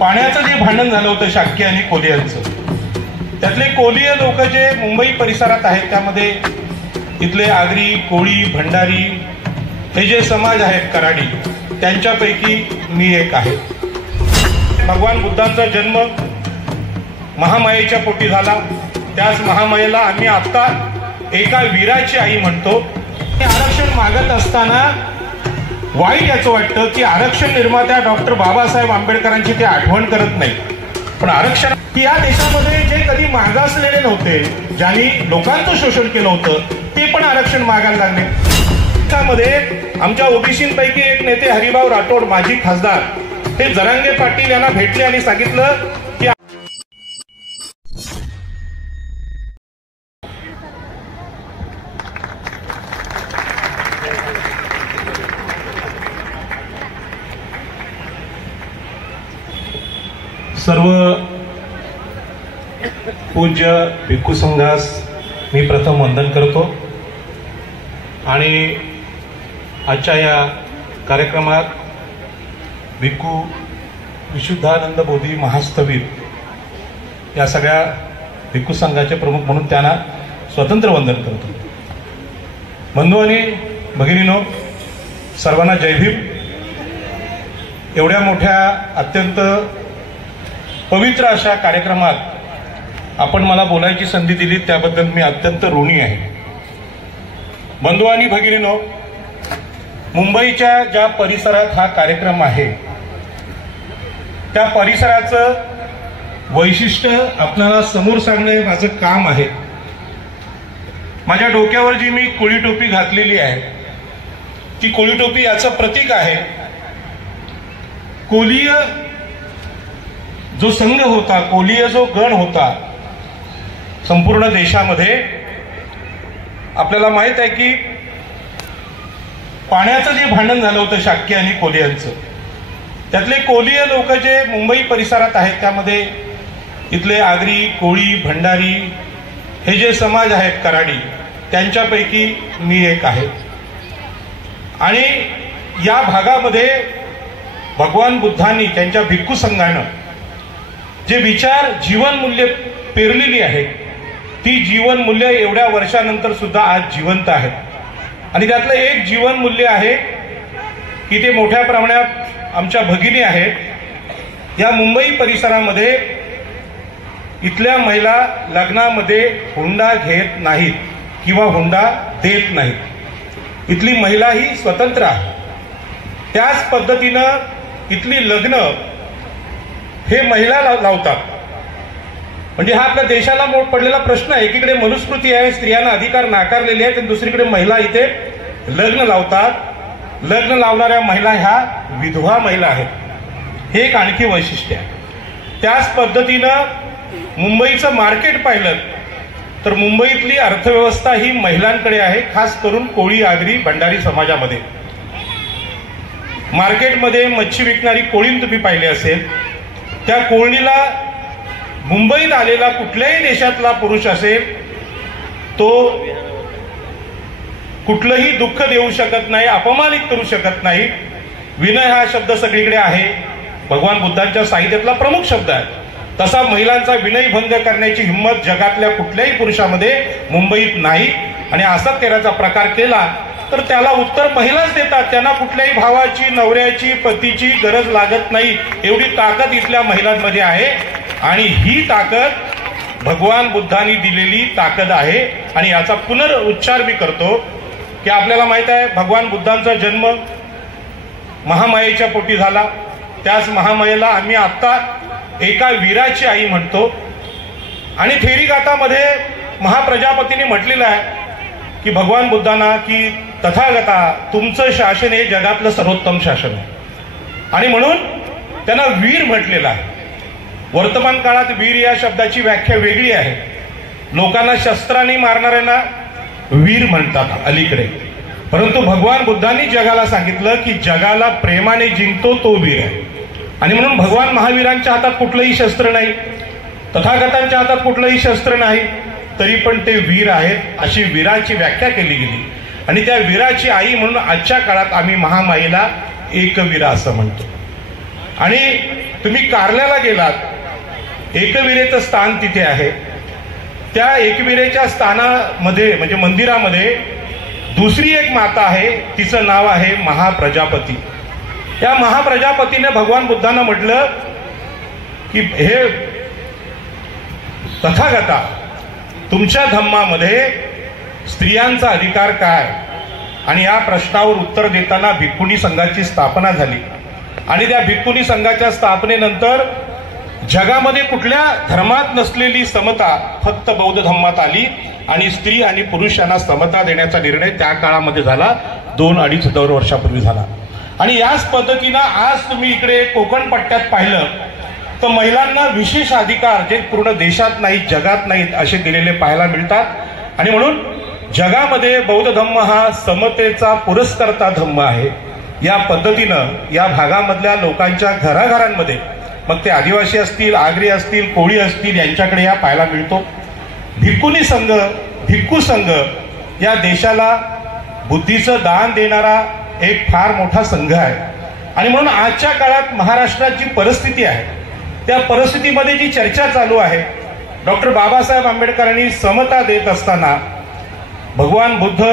पाण्याचं जे भांडण झालं होतं शाक्य आणि कोलियांचं, त्यातले कोलीय लोक जे मुंबई परिसरात आहेत त्यामध्ये इथले आगरी, कोळी, भंडारी हे जे समाज आहेत कराडी, त्यांच्यापैकी मी एक आहे. भगवान बुद्धांचा जन्म महामायेच्या पोटी झाला. त्याच महामायेला आम्ही आता एका वीराची आई म्हणतो. आरक्षण मागत असताना वाईट याचं वाटतं की आरक्षण निर्मात्या डॉक्टर बाबासाहेब आंबेडकरांची ते आठवण करत नाही. पण आरक्षण की या देशामध्ये जे कधी मागासलेले नव्हते, ज्यांनी लोकांचं शोषण केलं होतं, ते पण आरक्षण मागायला लागले. त्यामध्ये आमच्या ओबीसींपैकी एक नेते हरिभाऊ राठोड, माजी खासदार, ते जरांगे पाटील यांना भेटले आणि सांगितलं की सर्व पूज्य भिक्खू संघास मी प्रथम वंदन करतो आणि आजच्या या कार्यक्रमात भिक्खू विशुद्धानंद बोधी महास्थवीर या सगळ्या भिक्खू संघाचे प्रमुख म्हणून त्यांना स्वतंत्र वंदन करतो. बंधू आणि भगिनीनो, सर्वांना जय भीम. एवढ्या मोठ्या अत्यंत पवित्र अशा कार्यक्रमात आपण मला बोलायची संधी दिली त्याबद्दल मी अत्यंत ऋणी आहे. बंधू आणि भगिनीनो, मुंबईच्या ज्या परिसरात हा कार्यक्रम आहे त्या परिसराचं वैशिष्ट्य आपल्याला समोर सांगणे माझं काम आहे. माझ्या डोक्यावर जी मी कोळी टोपी घातलेली आहे ती कोळी टोपी याचं प्रतीक आहे. कोलीय जो संघ होता, कोलीय जो गण होता संपूर्ण देशामध्ये, आपल्याला माहित आहे की पाण्याचं जे भांडण झालं होतं शाक्य आणि कोलियांचं, त्यातले कोलीय लोक जे मुंबई परिसरात आहेत त्यामध्ये इथले आगरी, कोळी, भंडारी हे जे समाज आहेत कराडी, त्यांच्यापैकी मी एक आहे. आणि या भागामध्ये भगवान बुद्धांनी त्यांच्या भिक्खू संघानं जे विचार जीवनमूल्य पेरलेली आहेत, ती जीवनमूल्य एवढ्या वर्षानंतर सुद्धा आज जिवंत आहेत. आणि त्यातलं एक जीवनमूल्य आहे की ते मोठ्या प्रमाणात आमच्या भगिनी आहेत. या मुंबई परिसरामध्ये इथल्या महिला लग्नामध्ये हुंडा घेत नाहीत किंवा हुंडा देत नाहीत. इथली महिला ही स्वतंत्र आहे. त्याच पद्धतीनं इथली लग्न हे महिला लावतात. म्हणजे हा आपल्या देशाला मोठ पडलेला प्रश्न आहे. एकीकडे मनुस्मृती आहे, स्त्रियांना अधिकार नाकारलेले आहेत, आणि दुसरीकडे महिला इथे लग्न लावतात. लग्न लावणाऱ्या महिला ह्या विधवा महिला आहेत. हे एक आणखी वैशिष्ट्य आहे. त्याच पद्धतीनं मुंबईचं मार्केट पाहिलं तर मुंबईतली अर्थव्यवस्था ही महिलांकडे आहे, खास करून कोळी, आगरी, भंडारी समाजामध्ये. मार्केटमध्ये मच्छी विकणारी कोळीण तुम्ही पाहिले असेल, त्या कोळणीला मुंबईत आलेला कुठल्याही देशातला पुरुष असेल तो कुठलंही दुःख देऊ शकत नाही, अपमानित करू शकत नाही. विनय हा शब्द सगळीकडे आहे, भगवान बुद्धांच्या साहित्यातला प्रमुख शब्द आहे. तसा महिलांचा विनयभंग करण्याची हिंमत जगातल्या कुठल्याही पुरुषामध्ये मुंबईत नाही. आणि असत्तेराचा प्रकार केला तर त्याला उत्तर महिलाच देतात. त्यांना कुठल्याही भावाची, नवऱ्याची, पतीची गरज लागत नाही. एवढी ताकद इथल्या महिलांमध्ये आहे. आणि ही ताकद भगवान बुद्धांनी दिलेली ताकद आहे. आणि याचा पुनरुच्चार मी करतो की आपल्याला माहित आहे भगवान बुद्धांचा जन्म महामायेच्या पोटी झाला. त्याच महामायेला आम्ही आता एका वीराची आई म्हणतो. आणि थेरीगाथामध्ये महाप्रजापतीने म्हटलेलं आहे की भगवान बुद्धांना की तथागता, तुमचं शासन हे जगातलं सर्वोत्तम शासन आहे. आणि म्हणून त्यांना वीर म्हटलेलं आहे. वर्तमान काळात वीर या शब्दाची व्याख्या वेगळी आहे. लोकांना शस्त्राने मारणाऱ्यांना वीर म्हणतात अलीकडे, परंतु भगवान बुद्धांनी जगाला सांगितलं की जगाला प्रेमाने जिंकतो तो वीर आहे. आणि म्हणून भगवान महावीरांच्या हातात कुठलंही शस्त्र नाही, तथागतांच्या हातात कुठलंही शस्त्र नाही, तरी पण ते वीर आहेत, अशी वीराची व्याख्या केली गेली. आणि त्या वीराची आई म्हणून आजच्या काळात आम्ही महामाईला एकवीरा असं म्हणतो. आणि तुम्ही कारल्याला गेलात, एकविरेचं स्थान तिथे आहे. त्या एकविरेच्या स्थानामध्ये म्हणजे मंदिरामध्ये दुसरी एक माता आहे, तिचं नाव आहे महाप्रजापती. या महाप्रजापतीने भगवान बुद्धांना म्हटलं की हे तथागता, तुमच्या धम्मामध्ये स्त्रियांचा अधिकार काय? आणि या प्रश्नावर उत्तर देताना भिक्खुनी संघाची स्थापना झाली. आणि त्या भिक्खुनी संघाच्या स्थापनेनंतर जगामध्ये कुठल्या धर्मात नसलेली समता फक्त बौद्ध धर्मात आली आणि स्त्री आणि पुरुष यांना समता देण्याचा निर्णय त्या काळामध्ये झाला, 2-2.5 वर्षापूर्वी झाला. आणि याच पद्धतीनं आज तुम्ही इकडे कोकण पट्ट्यात पाहिलं तर महिलांना विशेष अधिकार जे पूर्ण देशात नाहीत, जगात नाहीत, असे दिलेले पाहायला मिळतात. आणि म्हणून जगामध्ये बौद्ध धम्म हा समतेचा पुरस्कर्ता धम्म आहे. या पद्धतीनं या भागामधल्या लोकांच्या घराघरांमध्ये, मग ते आदिवासी असतील, आगरी असतील, कोळी असतील, यांच्याकडे या पाहायला मिळतो. भिक्खुनी संघ, भिक्खू संघ या देशाला बुद्धीचं दान देणारा एक फार मोठा संघ आहे. आणि म्हणून आजच्या काळात महाराष्ट्रात जी परिस्थिती आहे, त्या परिस्थितीमध्ये जी चर्चा चालू आहे, डॉक्टर बाबासाहेब आंबेडकरांनी समता देत असताना भगवान बुद्ध,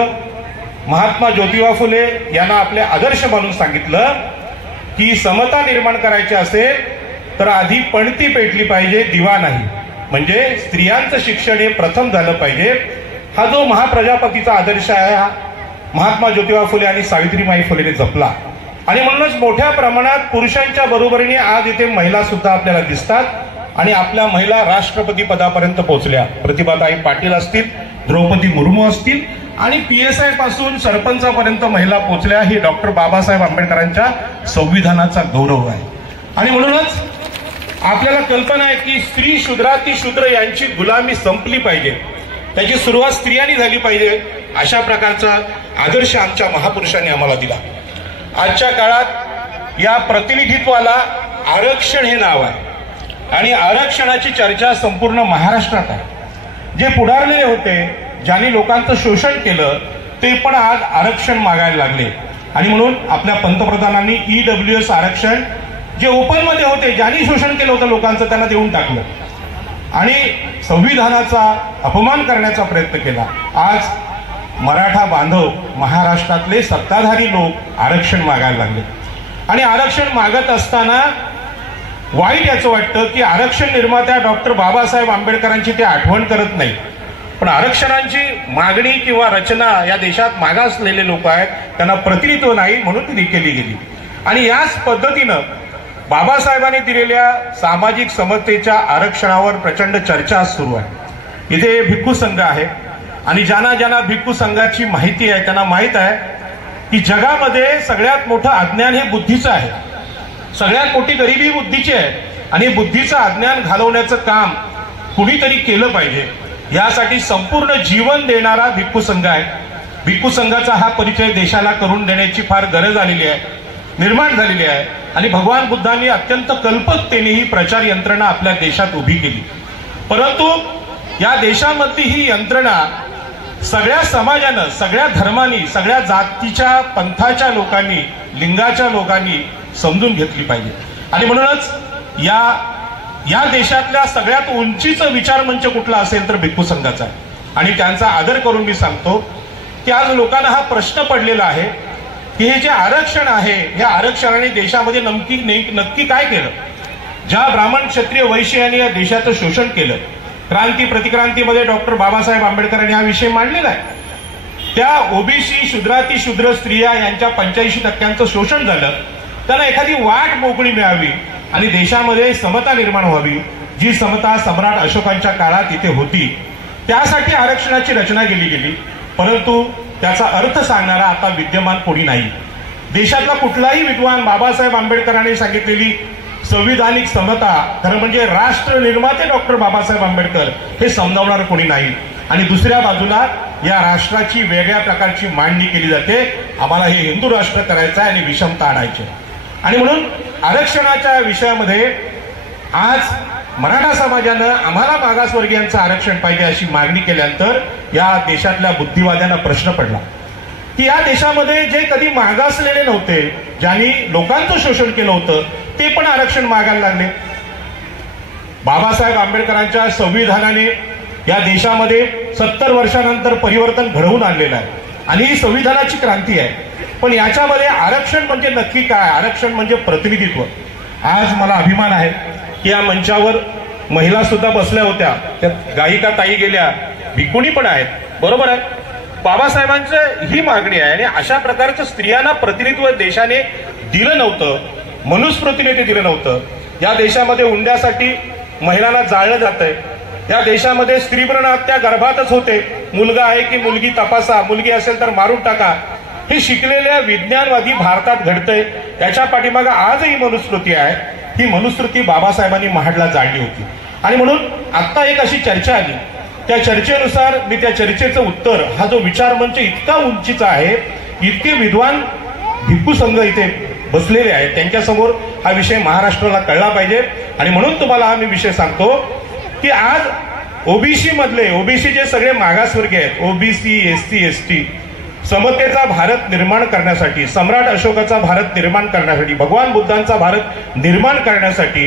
महात्मा ज्योतिबा फुले यांना आपले आदर्श मानून सांगितलं की समता निर्माण करायची असेल तर आधी पणती पेटली पाहिजे, दिवा नाही. म्हणजे स्त्रियांचं शिक्षण हे प्रथम झालं पाहिजे. हा जो महाप्रजापतीचा आदर्श आहे, हा महात्मा ज्योतिबा फुले आणि सावित्रीबाई फुलेने जपला. आणि म्हणूनच मोठ्या प्रमाणात पुरुषांच्या बरोबरीने आज इथे महिला सुद्धा आपल्याला दिसतात आणि आपल्या महिला राष्ट्रपती पदापर्यंत पोहोचल्या. प्रतिभाताई पाटील असतील, द्रौपदी मुर्मू असतील आणि PSI पासून सरपंचापर्यंत महिला पोहोचल्या. ही डॉक्टर बाबासाहेब आंबेडकरांच्या संविधानाचा गौरव आहे. आणि म्हणूनच आपल्याला कल्पना आहे की स्त्री शूद्रातिशूद्र यांची गुलामी संपली पाहिजे, त्याची सुरुवात स्त्रियांनी झाली पाहिजे. अशा प्रकारचा आदर्श आमच्या महापुरुषांनी आम्हाला दिला. आजच्या काळात या प्रतिनिधित्वाला आरक्षण हे नाव आहे आणि आरक्षणाची चर्चा संपूर्ण महाराष्ट्रात आहे. जे पुढारलेले होते, ज्यांनी लोकांचं शोषण केलं, ते पण आज आरक्षण मागायला लागले. आणि म्हणून आपल्या पंतप्रधानांनी EWS आरक्षण, जे ओपनमध्ये होते, ज्यांनी शोषण केलं होतं लोकांचं, त्यांना देऊन टाकलं आणि संविधानाचा अपमान करण्याचा प्रयत्न केला. आज मराठा बांधव, महाराष्ट्रातले सत्ताधारी लोक आरक्षण मागायला लागले. आणि आरक्षण मागत असताना वाईट याचं वाटतं की आरक्षण निर्मात्या डॉक्टर बाबासाहेब आंबेडकरांची ते आठवण करत नाही, पण आरक्षणांची मागणी किंवा रचना या देशात मागासलेले लोक आहेत, त्यांना प्रतिनिधित्व नाही म्हणून ती केली गेली. आणि याच पद्धतीनं बाबासाहेबांनी दिलेल्या सामाजिक समतेच्या आरक्षणावर प्रचंड चर्चा सुरू आहे. इथे भिक्खू संघ आहे आणि ज्यांना भिक्खू संघाची माहिती आहे त्यांना माहित आहे की जगामध्ये सगळ्यात मोठं अज्ञान हे बुद्धीचं आहे, सगळ्यात मोठी गरिबी बुद्धीची आहे. आणि बुद्धीचं अज्ञान घालवण्याचं काम कुणीतरी केलं पाहिजे, यासाठी संपूर्ण जीवन देणारा भिक्खू संघ आहे. भिक्खू संघाचा हा परिचय देशाला करून देण्याची फार गरज आलेली आहे, निर्माण झालेली आहे. आणि भगवान बुद्धांनी अत्यंत कल्पकतेने ही प्रचार यंत्रणा आपल्या देशात उभी केली. परंतु या देशामधली ही यंत्रणा सगळ्या समाजानं, सगळ्या धर्मांनी, सगळ्या जातीच्या पंथाच्या लोकांनी, लिंगाच्या लोकांनी समजून घेतली पाहिजे. आणि म्हणूनच या देशातल्या सगळ्यात उंचीचं विचारमंच कुठला असेल तर भिक्खू संघाचा आहे. आणि त्यांचा आदर करून मी सांगतो की आज लोकांना हा प्रश्न पडलेला आहे की हे जे आरक्षण आहे, या आरक्षणाने देशामध्ये नक्की काय केलं? ज्या ब्राह्मण, क्षत्रिय, वैश्य यांनी या देशाचं शोषण केलं, क्रांती प्रतिक्रांतीमध्ये डॉक्टर बाबासाहेब आंबेडकरांनी हा विषय मांडलेला आहे. त्या OBC शूद्रातिशूद्र स्त्रिया यांच्या 85% शोषण झालं, त्यांना एखादी वाट मोकळी मिळावी आणि देशामध्ये समता निर्माण व्हावी, जी समता सम्राट अशोकांच्या काळात इथे होती. त्यासाठी आरक्षणाची रचना केली गेली. परंतु त्याचा अर्थ सांगणारा आता विद्यमान कोणी नाही. देशातला कुठलाही विद्वान बाबासाहेब आंबेडकरांनी सांगितलेली संविधानिक समता, खरं म्हणजे राष्ट्र निर्माते डॉक्टर बाबासाहेब आंबेडकर, हे समजावणार कोणी नाही. आणि दुसऱ्या बाजूला या राष्ट्राची वेगळ्या प्रकारची मांडणी केली जाते, आम्हाला हे हिंदू राष्ट्र करायचं आहे आणि विषमता आणायची. आणि म्हणून आरक्षणाच्या विषयामध्ये आज मराठा समाजानं आम्हाला मागासवर्गीयांचं आरक्षण पाहिजे अशी मागणी केल्यानंतर या देशातल्या बुद्धिवाद्यांना प्रश्न पडला की या देशामध्ये जे कधी मागासलेले नव्हते, ज्यांनी लोकांचं शोषण केलं होतं, ते पण आरक्षण मागायला लागले. बाबासाहेब आंबेडकरांच्या संविधानाने या देशामध्ये 70 वर्षानंतर परिवर्तन घडवून आणलेलं आहे आणि ही संविधानाची क्रांती आहे. पण याच्यामध्ये आरक्षण म्हणजे नक्की काय? आरक्षण म्हणजे प्रतिनिधित्व. आज मला अभिमान आहे की या मंचावर महिला सुद्धा बसल्या होत्या, त्यात गायिका ताई गेल्या, भिकुणी पण आहेत, बरोबर आहे. बाबासाहेबांचं ही मागणी आहे आणि अशा प्रकारचं स्त्रियांना प्रतिनिधित्व देशाने दिलं नव्हतं, मनुस्मृतीने ते दिलं नव्हतं. या देशामध्ये हुंड्यासाठी महिलांना जाळलं जातंय. या देशामध्ये स्त्रीभ्रूण हत्या गर्भातच होते. मुलगा आहे की मुलगी तपासा, मुलगी असेल तर मारून टाका. हे शिकलेल्या विज्ञानवादी भारतात घडतंय. याच्या पाठीमागे आजही मनुस्मृती आहे. ही मनुस्मृती बाबासाहेबांनी महाडला जाळली होती आणि म्हणून आता एक अशी चर्चा आली. त्या चर्चेनुसार मी त्या चर्चेचं उत्तर, हा जो विचार मंच इतका उंचीचा आहे, इतके विद्वान भिक्खू संघ इथे बसलेले आहेत, त्यांच्यासमोर हा विषय महाराष्ट्राला कळला पाहिजे आणि म्हणून तुम्हाला हा मी विषय सांगतो की आज ओबीसी मधले, ओबीसी जे सगळे मागासवर्गीय आहेत, ओबीसी, एससी, एसटी, समतेचा भारत निर्माण करण्यासाठी, सम्राट अशोकाचा भारत निर्माण करण्यासाठी, भगवान बुद्धांचा भारत निर्माण करण्यासाठी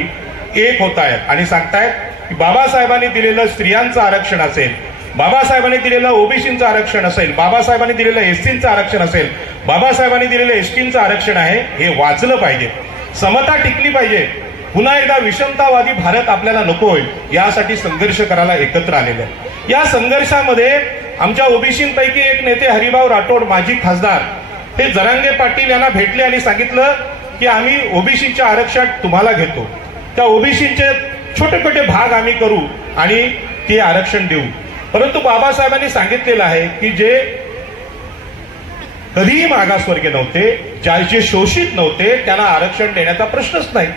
एक होत आहेत आणि सांगतायत की बाबासाहेबांनी दिलेलं स्त्रियांचं आरक्षण असेल, बाबासाहेबांनी दिलेलं ओबीसीचं आरक्षण असेल, बाबासाहेबांनी दिलेलं एससीचं आरक्षण असेल, बाबासाहेबांनी दिलेलं एसटीचं आरक्षण आहे, हे वाचलं पाहिजे. समता टिकली पाहिजे. पुन्हा एकदा विषमतावादी भारत आपल्याला नकोय, यासाठी संघर्ष करायला एकत्र आलेले आहे. या संघर्षामध्ये आमच्या ओबीसींपैकी एक नेते हरिभाऊ राठोड, माजी खासदार, हे जरांगे पाटील यांना भेटले आणि सांगितलं की आम्ही ओबीसीच्या आरक्षण तुम्हाला घेतो, त्या ओबीसीचे छोटे छोटे भाग आम्ही करू आणि ते आरक्षण देऊ. परंतु बाबासाहेबांनी सांगितलेलं आहे की जे कधीही मागासवर्गीय नव्हते, जे शोषित नव्हते, त्यांना आरक्षण देण्याचा प्रश्नच नाही.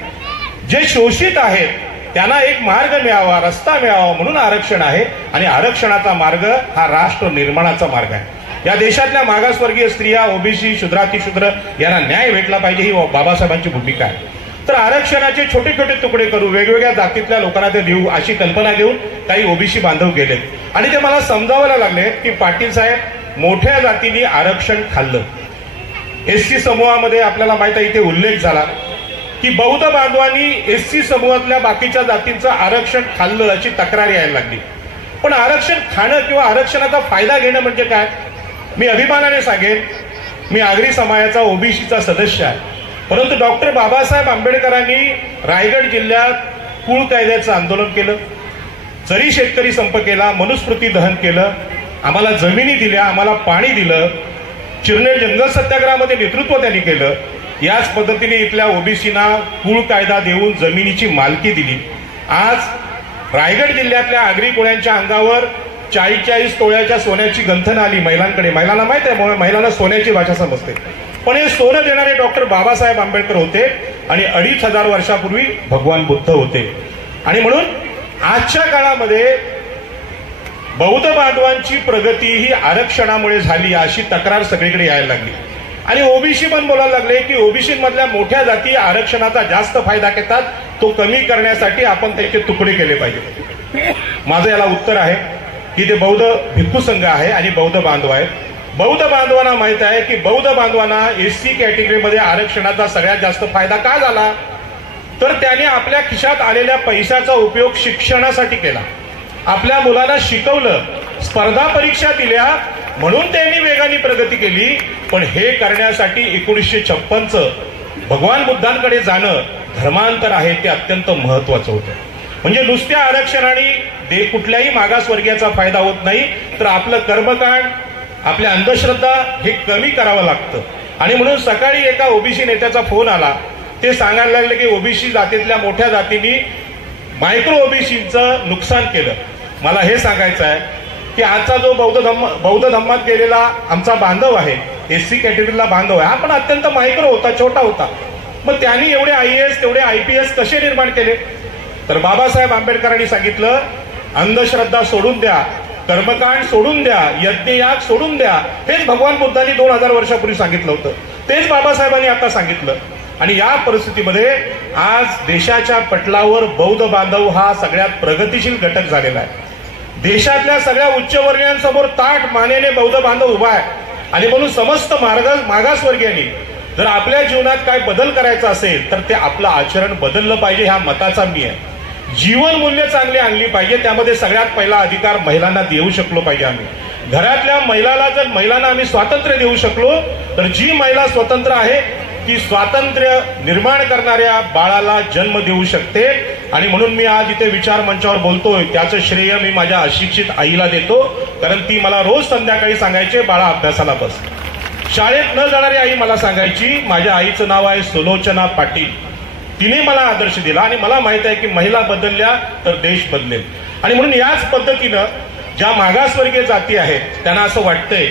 जे शोषित आहेत त्यांना एक मार्ग मिळावा, रस्ता मिळावा म्हणून आरक्षण आहे आणि आरक्षणाचा मार्ग हा राष्ट्र निर्माणाचा मार्ग आहे. या देशातल्या मागासवर्गीय स्त्रिया, ओबीसी, शूद्रातिशूद्र यांना न्याय भेटला पाहिजे, ही बाबासाहेबांची भूमिका आहे. तर आरक्षणाचे छोटे छोटे तुकडे करू, वेगवेगळ्या जातीतल्या लोकांना ते देऊ, अशी कल्पना घेऊन काही ओबीसी बांधव गेलेत आणि ते मला समजावायला लागले की पाटील साहेब, मोठ्या जातींनी आरक्षण खाल्लं. एससी समूहामध्ये आपल्याला माहित आहे, इथे उल्लेख झाला की बौद्ध बांधवांनी एससी समूहातल्या बाकीच्या जातींचं आरक्षण खाल्लं अशी तक्रार यायला लागली. पण आरक्षण खाणं किंवा आरक्षणाचा फायदा घेणं म्हणजे काय? मी अभिमानाने सांगेन, मी आगरी समाजाचा, ओबीसीचा सदस्य आहे, परंतु डॉक्टर बाबासाहेब आंबेडकरांनी रायगड जिल्ह्यात कुळ कायद्याचं आंदोलन केलं, जरी शेतकरी संप केला, मनुस्मृती दहन केलं, आम्हाला जमिनी दिल्या, आम्हाला पाणी दिलं, चिरनेर जंगल सत्याग्रहामध्ये नेतृत्व त्यांनी केलं. याच पद्धतीने इथल्या ओबीसींना कुळ कायदा देऊन जमिनीची मालकी दिली. आज रायगड जिल्ह्यातल्या आगरी कोळ्यांच्या अंगावर 40-40 तोळ्याच्या सोन्याची गंथन आली महिलांकडे. महिलांना माहित आहे, महिलांना सोन्याची भाषा समजते, पण हे सोनं देणारे डॉक्टर बाबासाहेब आंबेडकर होते आणि 2500 वर्षापूर्वी भगवान बुद्ध होते. आणि म्हणून आजच्या काळामध्ये बौद्ध बांधवांची प्रगती ही आरक्षणामुळे झाली अशी तक्रार सगळीकडे यायला लागली आणि ओबीसी पण बोलायला लागले की ओबीसी मधल्या मोठ्या जाती आरक्षणाचा जास्त फायदा घेतात, तो कमी करण्यासाठी आपण त्याचे तुकडे केले पाहिजे. माझं याला उत्तर आहे की ते बौद्ध भिक्खू संघ आहे आणि बौद्ध बांधव आहेत. बौद्ध बांधवांना माहित आहे की बौद्ध बांधवांना एससी कॅटेगरीमध्ये आरक्षणाचा सगळ्यात जास्त फायदा का झाला, तर त्याने आपल्या खिशात आलेल्या पैशाचा उपयोग शिक्षणासाठी केला, आपल्या मुलांना शिकवलं, स्पर्धा परीक्षा दिल्या, म्हणून त्यांनी वेगाने प्रगती केली. पण हे करण्यासाठी 1956चं भगवान बुद्धांकडे जाणं, धर्मांतर आहे, ते अत्यंत महत्वाचं होतं. म्हणजे नुसत्या आरक्षणाने कुठल्याही मागासवर्गीयाचा फायदा होत नाही, तर आपलं कर्मकांड, आपल्या अंधश्रद्धा हे कमी करावं लागतं. आणि म्हणून सकाळी एका ओबीसी नेत्याचा फोन आला, ते सांगायला लागले की ओबीसी जातीतल्या मोठ्या जातींनी मायक्रो ओबीसीचं नुकसान केलं. मला हे सांगायचं आहे की आजचा जो बौद्ध धम्मात गेलेला आमचा बांधव आहे, एससी कॅटेगरीला बांधव आहे, हा पण अत्यंत मायक्रो होता, छोटा होता. मग त्यांनी एवढे IAS तेवढे IPS कसे निर्माण केले? तर बाबासाहेब आंबेडकरांनी सांगितलं, अंधश्रद्धा सोडून द्या, कर्मकांड सोडून द्या, यज्ञयाग सोडून द्या. हेच भगवान बुद्धांनी 2000 वर्षापूर्वी सांगितलं होतं, तेच बाबासाहेबांनी आता सांगितलं. आणि या परिस्थितीमध्ये आज देशाच्या पटलावर बौद्ध बांधव हा सगळ्यात प्रगतिशील घटक झालेला आहे. देशातल्या सगळ्या उच्चवर्गीयांसमोर ताठ मानेने बौद्ध बांधव उभा आहे. आणि म्हणून समस्त मागासवर्गीयांनी जर आपल्या जीवनात काय बदल करायचा असेल तर ते आपलं आचरण बदललं पाहिजे, ह्या मताचा मी आहे. जीवन मूल्य चांगली आणली पाहिजे, त्यामध्ये सगळ्यात पहिला अधिकार महिलांना देऊ शकलो पाहिजे. आम्ही घरातल्या महिलांना आम्ही स्वातंत्र्य देऊ शकलो तर जी महिला स्वतंत्र आहे ती स्वातंत्र्य निर्माण करणाऱ्या बाळाला जन्म देऊ शकते. आणि म्हणून मी आज इथे विचार मंचावर बोलतोय, त्याचं श्रेय मी माझ्या अशिक्षित आईला देतो, कारण ती मला रोज संध्याकाळी सांगायचे, बाळा अभ्यासाला बस. शाळेत न जाणारी आई मला सांगायची, माझ्या आईचं नाव आहे सुलोचना पाटील, तिने मला आदर्श दिला आणि मला माहित आहे की महिला बदलल्या तर देश बदलेल. आणि म्हणून याच पद्धतीनं ज्या मागासवर्गीय जाती आहेत त्यांना असं वाटतंय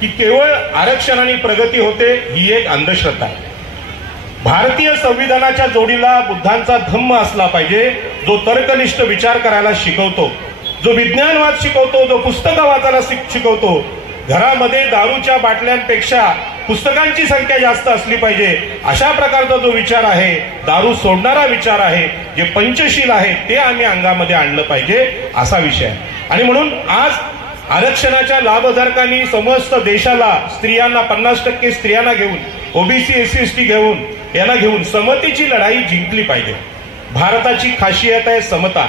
की केवळ आरक्षणाने प्रगती होते, ही एक अंधश्रद्धा आहे. भारतीय संविधानाच्या जोडीला बुद्धांचा धम्म असला पाहिजे, जो तर्कनिष्ठ विचार करायला शिकवतो, जो विज्ञानवाद शिकवतो, जो पुस्तकं वाचायला शिकवतो. घरामध्ये दारूच्या बाटल्यांपेक्षा पुस्तकांची संख्या जास्त असली पाहिजे, अशा प्रकारचा जो विचार आहे, दारू सोडणारा विचार आहे, जे पंचशील आहे, ते आम्ही अंगामध्ये आणलं पाहिजे, असा विषय आहे. आणि म्हणून आज आरक्षणाच्या लाभधारकांनी समस्त देशाला, स्त्रियांना 50% स्त्रियांना घेऊन, ओबीसी SC ST यांना घेऊन समतेची लढाई जिंकली पाहिजे. भारताची खासियत आहे समता.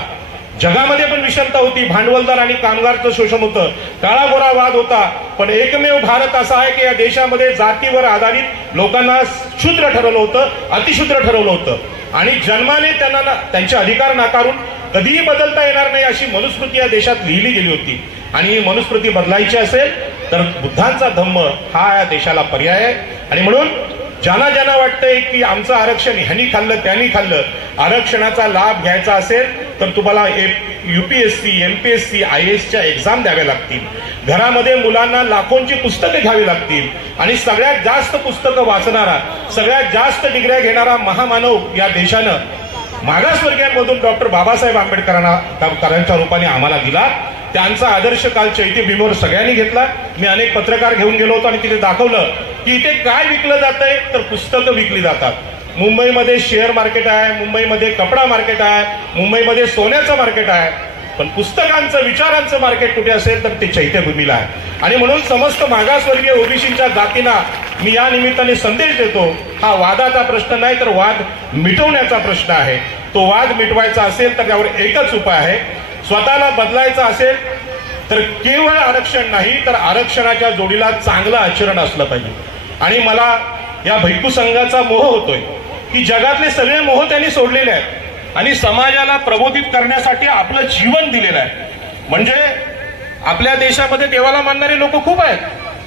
जगामध्ये पण विषमता होती, भांडवलदार आणि कामगारचं शोषण होतं, काळा गोरा वाद होता, पण एकमेव भारत असा आहे की या देशामध्ये जातीवर आधारित लोकांना शूद्र ठरवलं होतं, अतिशूद्र ठरवलं होतं. आणि जन्माने त्यांना त्यांचे अधिकार नाकारून कधीही बदलता येणार नाही अशी मनुस्मृती या देशात लिहिली गेली होती. आणि ही मनुस्मृती बदलायची असेल तर बुद्धांचा धम्म हा या देशाला पर्याय आहे. आणि म्हणून ज्यांना वाटतंय की आमचं आरक्षण ह्यांनी खाल्लं त्यांनी खाल्लं, आरक्षणाचा लाभ घ्यायचा असेल तर तुम्हाला UPSC MPSC IASच्या एक्झाम द्याव्या लागतील. घरामध्ये मुलांना लाखोंची पुस्तकं घ्यावी लागतील. आणि सगळ्यात जास्त पुस्तकं वाचणारा, सगळ्यात जास्त डिग्र्या घेणारा महामानव या देशानं मागासवर्गीयांमधून डॉक्टर बाबासाहेब आंबेडकरांच्या रूपाने आम्हाला दिला. त्यांचा आदर्श काल चैत्यभूमीवर सगळ्यांनी घेतला. मी अनेक पत्रकार घेऊन गेलो होतो आणि तिथे दाखवलं की इथे काय विकलं जातंय, तर पुस्तकं विकली जातात. मुंबईमध्ये शेअर मार्केट आहे, मुंबईमध्ये कपडा मार्केट आहे, मुंबईमध्ये सोन्याचं मार्केट आहे, पण पुस्तकांचं, विचारांचं मार्केट कुठे असेल तर ते चैत्यभूमीला आहे. आणि म्हणून समस्त मागासवर्गीय ओबीसीच्या जातींना मी या निमित्ताने संदेश देतो, हा वादाचा प्रश्न नाही तर वाद मिटवण्याचा प्रश्न आहे. तो वाद मिटवायचा असेल तर त्यावर एकच उपाय आहे, स्वतःला बदलायचं असेल तर केवळ आरक्षण नाही तर आरक्षणाच्या जोडीला चांगलं आचरण असलं पाहिजे. आणि मला या भिक्खू संघाचा मोह होतोय की जगातले सगळे मोह त्यांनी सोडलेले आहेत आणि समाजाला प्रबोधित करण्यासाठी आपलं जीवन दिलेलं आहे. म्हणजे आपल्या देशामध्ये देवाला मानणारे लोक खूप आहेत,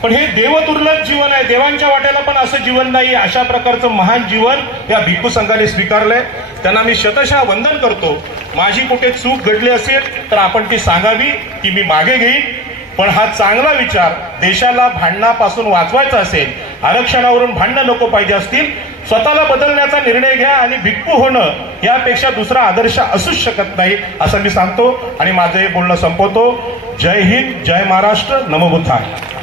पण हे देवदुर्लभ जीवन आहे, देवांच्या वाट्याला पण असं जीवन नाही. अशा प्रकारचं महान जीवन या भिक्खू संघाने स्वीकारलंय. त्यांना मी शतशः वंदन करतो. माझी कुठे चूक घडली असेल तर आपण ती सांगावी, ती मी मागे घेईन. पण हा चांगला विचार देशाला भांडणापासून वाचवायचा असेल, आरक्षणावरून भांडणं नको पाहिजे असतील, स्वतःला बदलण्याचा निर्णय घ्या आणि भिक्खू होणं यापेक्षा दुसरा आदर्श असूच शकत नाही असं मी सांगतो आणि माझं हे बोलणं संपवतो. जय हिंद, जय महाराष्ट्र, नमो बुद्धाय.